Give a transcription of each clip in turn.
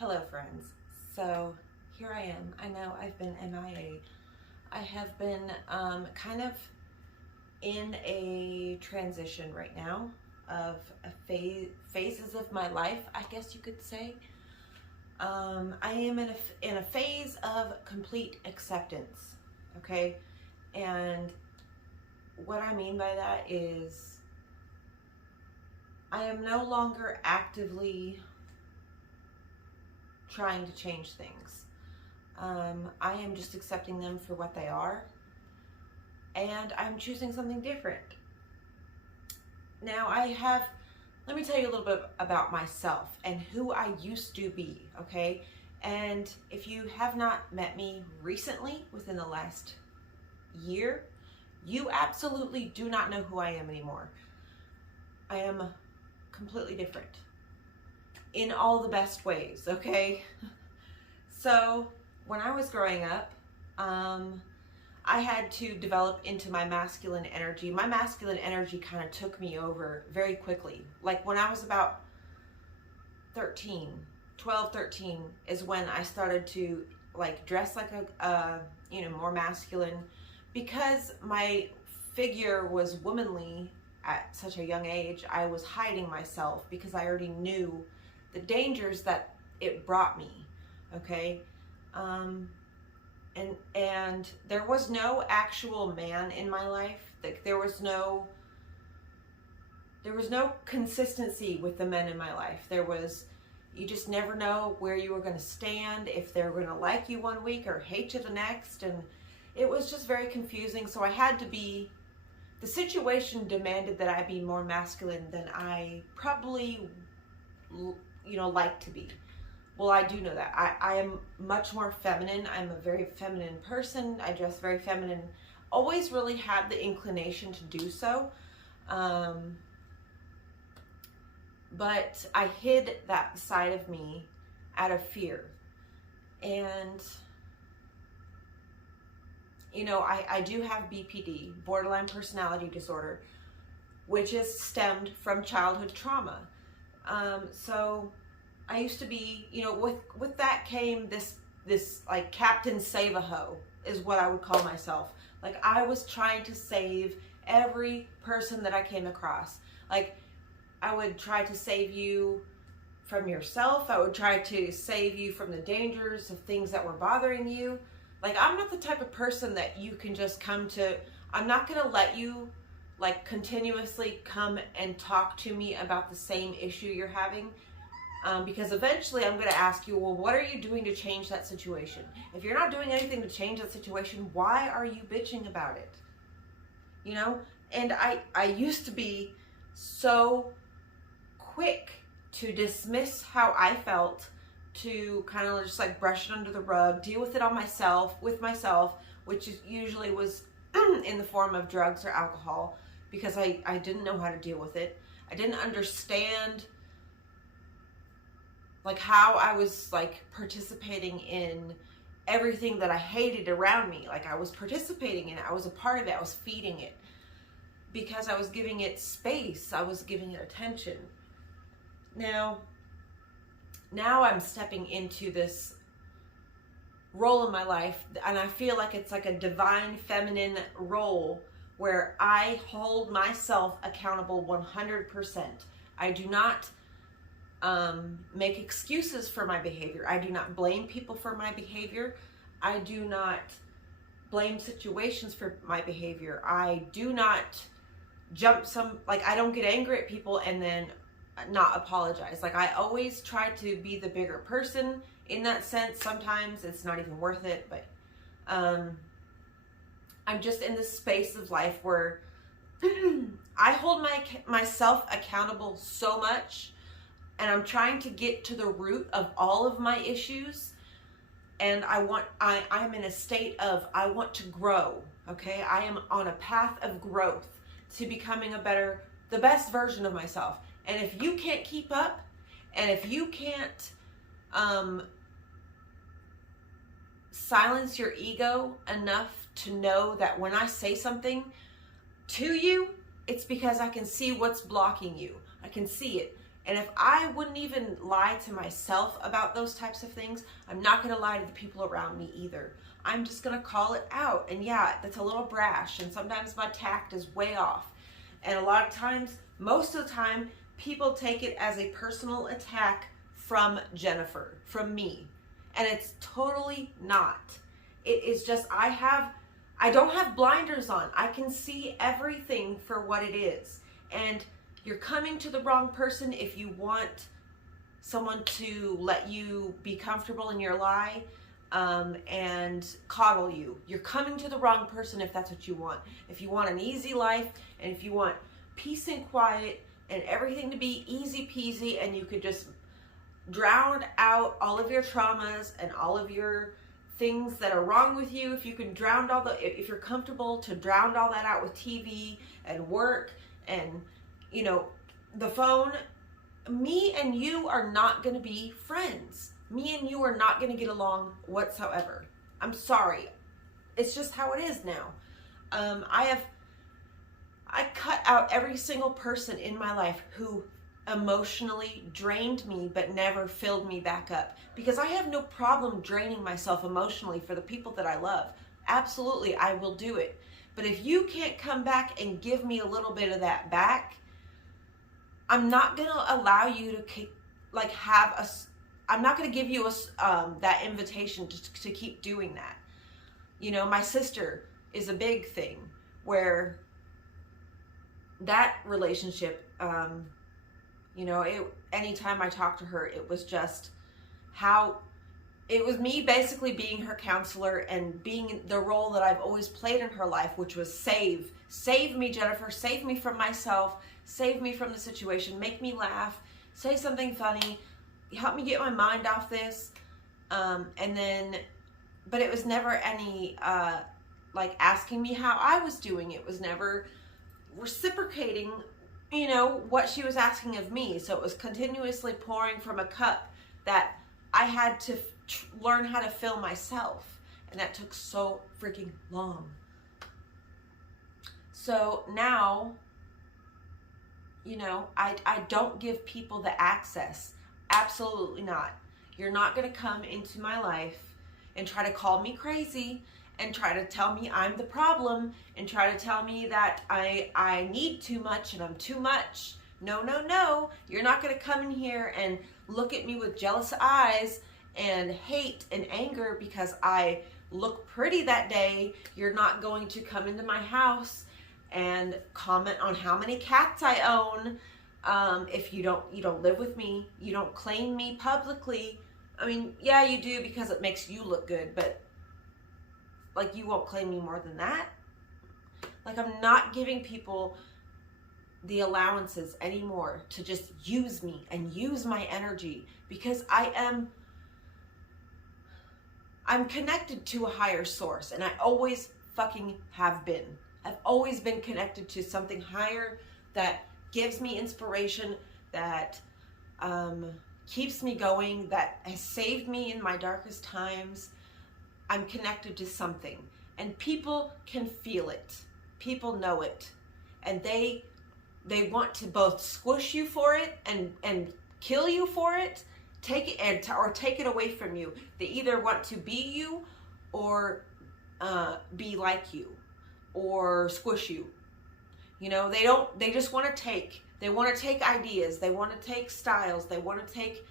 Hello friends. So here I am. I know I've been MIA. I have been kind of in a transition right now of phases of my life, I guess you could say. I am in a phase of complete acceptance, okay? And what I mean by that is I am no longer actively trying to change things. I am just accepting them for what they are, and I'm choosing something different. Now let me tell you a little bit about myself and who I used to be, okay? And if you have not met me recently, within the last year, you absolutely do not know who I am anymore. I am completely different in all the best ways, okay? So when I was growing up, I had to develop into my masculine energy. My masculine energy kind of took me over very quickly. Like when I was about 12, 13 is when I started to like dress like a more masculine, because my figure was womanly at such a young age. I was hiding myself because I already knew the dangers that it brought me, okay? And there was no actual man in my life. Like there was no consistency with the men in my life. You just never know where you were going to stand, if they're going to like you one week or hate you the next, and it was just very confusing. So the situation demanded that I be more masculine than I probably like to be. Well, I do know that. I am much more feminine. I'm a very feminine person. I dress very feminine. Always really had the inclination to do so. But I hid that side of me out of fear. And, I do have BPD, borderline personality disorder, which is stemmed from childhood trauma. So I used to be, with that came this like Captain Save-A-Ho is what I would call myself. Like I was trying to save every person that I came across. Like I would try to save you from yourself. I would try to save you from the dangers of things that were bothering you. Like I'm not the type of person that you can just I'm not gonna let you like continuously come and talk to me about the same issue you're having. Because eventually I'm going to ask you, well, what are you doing to change that situation? If you're not doing anything to change that situation, why are you bitching about it? And I used to be so quick to dismiss how I felt, to kind of just like brush it under the rug, deal with it with myself, which usually was in the form of drugs or alcohol, because I didn't know how to deal with it. I didn't understand like how I was like participating in everything that I hated around me. Like I was participating in it. I was a part of it. I was feeding it because I was giving it space. I was giving it attention. Now I'm stepping into this role in my life, and I feel like it's like a divine feminine role where I hold myself accountable 100%. I do not make excuses for my behavior. I do not blame people for my behavior. I do not blame situations for my behavior. I do not I don't get angry at people and then not apologize. Like I always try to be the bigger person in that sense. Sometimes it's not even worth it, but I'm just in this space of life where I hold myself accountable so much. And I'm trying to get to the root of all of my issues. And I'm in a state of, I want to grow, okay? I am on a path of growth to becoming the best version of myself. And if you can't keep up, and if you can't silence your ego enough to know that when I say something to you, it's because I can see what's blocking you. I can see it. And if I wouldn't even lie to myself about those types of things, I'm not going to lie to the people around me either. I'm just going to call it out. And yeah, that's a little brash. And sometimes my tact is way off. And a lot of times, most of the time, people take it as a personal attack from Jennifer, from me. And it's totally not. It is just, I don't have blinders on. I can see everything for what it is. And you're coming to the wrong person if you want someone to let you be comfortable in your lie and coddle you. You're coming to the wrong person if that's what you want. If you want an easy life and if you want peace and quiet and everything to be easy peasy and you could just drown out all of your traumas and all of your things that are wrong with you, if you can if you're comfortable to drown all that out with TV and work and the phone, me and you are not going to be friends. Me and you are not going to get along whatsoever. I'm sorry. It's just how it is now. I cut out every single person in my life who emotionally drained me but never filled me back up, because I have no problem draining myself emotionally for the people that I love. Absolutely, I will do it. But if you can't come back and give me a little bit of that back, I'm not going to allow you to keep, I'm not going to give you that invitation to keep doing that. My sister is a big thing where that relationship, anytime I talked to her, it was just it was me basically being her counselor and being the role that I've always played in her life, which was save me, Jennifer, save me from myself, save me from the situation, make me laugh, say something funny, help me get my mind off this. But it was never any, asking me how I was doing. It was never reciprocating, what she was asking of me. So it was continuously pouring from a cup that I had to learn how to fill myself. And that took so freaking long. So now, I don't give people the access. Absolutely not. You're not going to come into my life and try to call me crazy and try to tell me I'm the problem and try to tell me that I need too much and I'm too much. No, no, no. You're not going to come in here and look at me with jealous eyes and hate and anger because I look pretty that day. You're not going to come into my house and comment on how many cats I own. If you don't live with me, you don't claim me publicly. I mean, yeah, you do because it makes you look good, but you won't claim me more than that. I'm not giving people the allowances anymore to just use me and use my energy, because I'm connected to a higher source, and I always fucking have been. I've always been connected to something higher that gives me inspiration, that keeps me going, that has saved me in my darkest times. I'm connected to something, and people can feel it. People know it, and they want to both squish you for it and kill you for it, take it or take it away from you. They either want to be you or be like you or squish you. They just want to take. They want to take ideas. They want to take styles. They want to take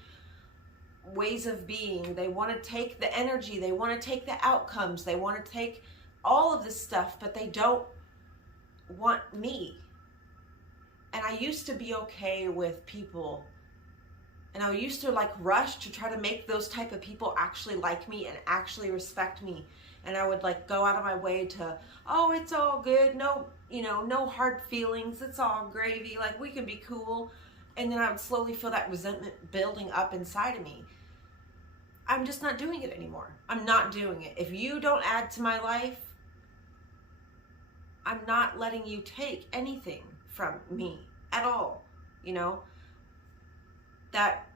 ways of being. They want to take the energy. They want to take the outcomes. They want to take all of this stuff, but they don't want me. And I used to be okay with people, and I used to rush to try to make those type of people actually like me and actually respect me. And I would go out of my way to, oh, it's all good. No, no hard feelings. It's all gravy. We can be cool. And then I would slowly feel that resentment building up inside of me. I'm just not doing it anymore. I'm not doing it. If you don't add to my life, I'm not letting you take anything from me at all. That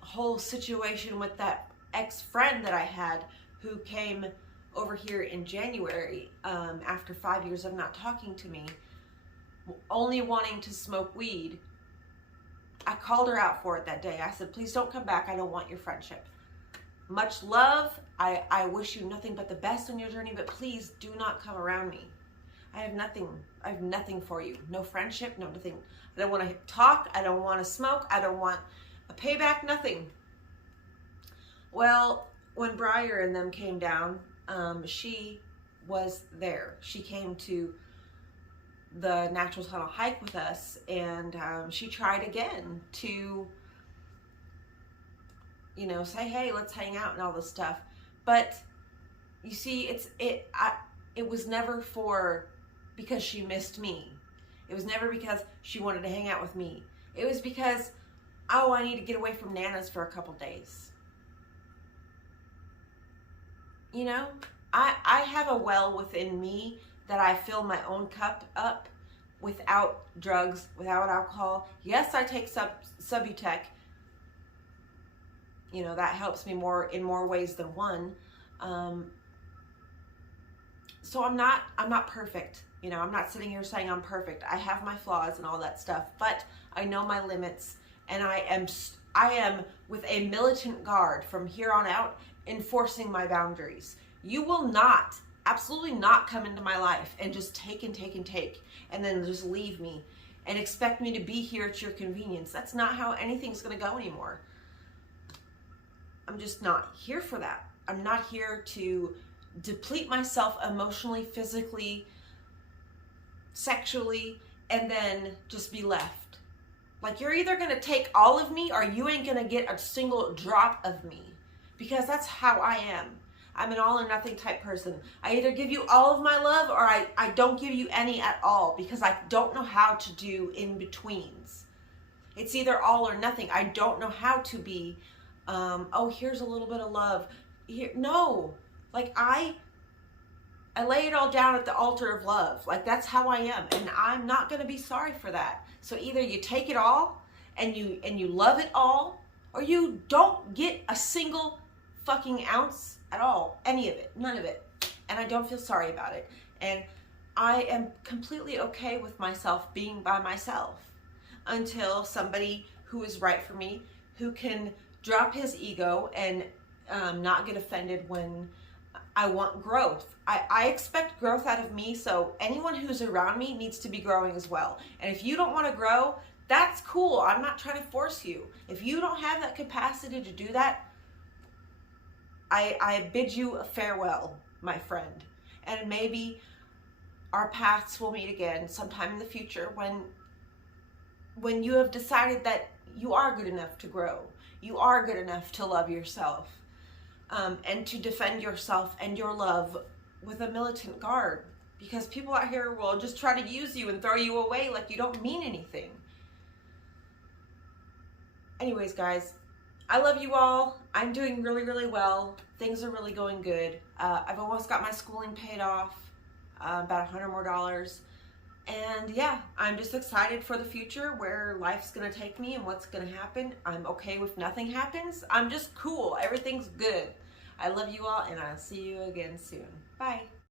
whole situation with that ex-friend that I had who came over here in January after 5 years of not talking to me, only wanting to smoke weed. I called her out for it that day. I said, please don't come back. I don't want your friendship. Much love. I wish you nothing but the best on your journey, but please do not come around me. I have nothing for you. No friendship, no nothing. I don't want to talk. I don't want to smoke. I don't want a payback, nothing. Well, when Briar and them came down, she was there. She came to the Natural Tunnel hike with us, and she tried again to, you know, say, hey, let's hang out and all this stuff. But you see, it was never because she missed me. It was never because she wanted to hang out with me. It was because, oh, I need to get away from Nana's for a couple days. You know, I have a well within me that I fill my own cup up without drugs, without alcohol. Yes, I take Subutex. You know, that helps me in more ways than one. So I'm not perfect. You know, I'm not sitting here saying I'm perfect. I have my flaws and all that stuff, but I know my limits, and I am with a militant guard from here on out, enforcing my boundaries. You will not, absolutely not come into my life and just take and take and take, and then just leave me and expect me to be here at your convenience. That's not how anything's gonna go anymore. I'm just not here for that. I'm not here to deplete myself emotionally, physically, sexually, and then just be left. Like, you're either gonna take all of me or you ain't gonna get a single drop of me, because that's how I am. I'm an all or nothing type person. I either give you all of my love or I don't give you any at all, because I don't know how to do in betweens. It's either all or nothing. I don't know how to be, oh, here's a little bit of love. Here, no, like I lay it all down at the altar of love. Like, that's how I am, and I'm not gonna be sorry for that. So either you take it all and you love it all, or you don't get a single fucking ounce at all, any of it, none of it. And I don't feel sorry about it. And I am completely okay with myself being by myself until somebody who is right for me, who can drop his ego and not get offended when I want growth. I expect growth out of me, so anyone who's around me needs to be growing as well. And if you don't want to grow, that's cool. I'm not trying to force you. If you don't have that capacity to do that, I bid you a farewell, my friend. And maybe our paths will meet again sometime in the future when you have decided that you are good enough to grow. You are good enough to love yourself, and to defend yourself and your love with a militant guard. Because people out here will just try to use you and throw you away like you don't mean anything. Anyways, guys, I love you all. I'm doing really, really well. Things are really going good. I've almost got my schooling paid off, about $100 more. And yeah, I'm just excited for the future, where life's gonna take me and what's gonna happen. I'm okay if nothing happens. I'm just cool. Everything's good. I love you all, and I'll see you again soon. Bye.